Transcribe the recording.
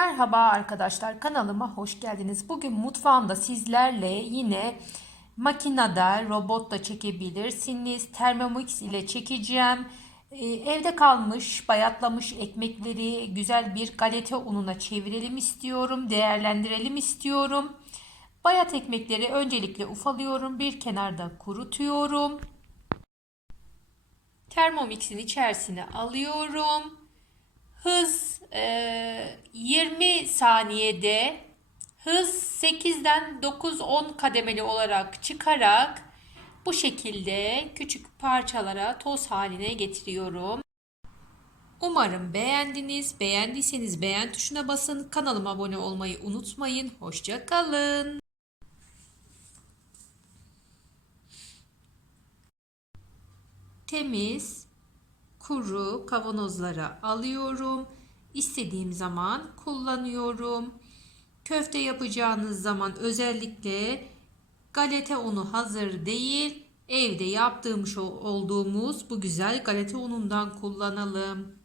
Merhaba arkadaşlar kanalıma hoş geldiniz. Bugün mutfağımda sizlerle yine makinede robotla çekebilirsiniz. Thermomix ile çekeceğim. Ee, evde kalmış bayatlamış ekmekleri güzel bir galeta ununa çevirelim istiyorum. Değerlendirelim istiyorum. Bayat ekmekleri öncelikle ufalıyorum. Bir kenarda kurutuyorum. Thermomix'in içerisine alıyorum. Hız 20 saniyede hız 8'den 9-10 kademeli olarak çıkarak bu şekilde küçük parçalara toz haline getiriyorum. Umarım beğendiniz. Beğendiyseniz beğen tuşuna basın. Kanalıma abone olmayı unutmayın. Hoşça kalın. Temiz kuru kavanozlara alıyorum. İstediğim zaman kullanıyorum. Köfte yapacağınız zaman özellikle galeta unu hazır değil, evde yaptığımız olduğumuz bu güzel galeta unundan kullanalım.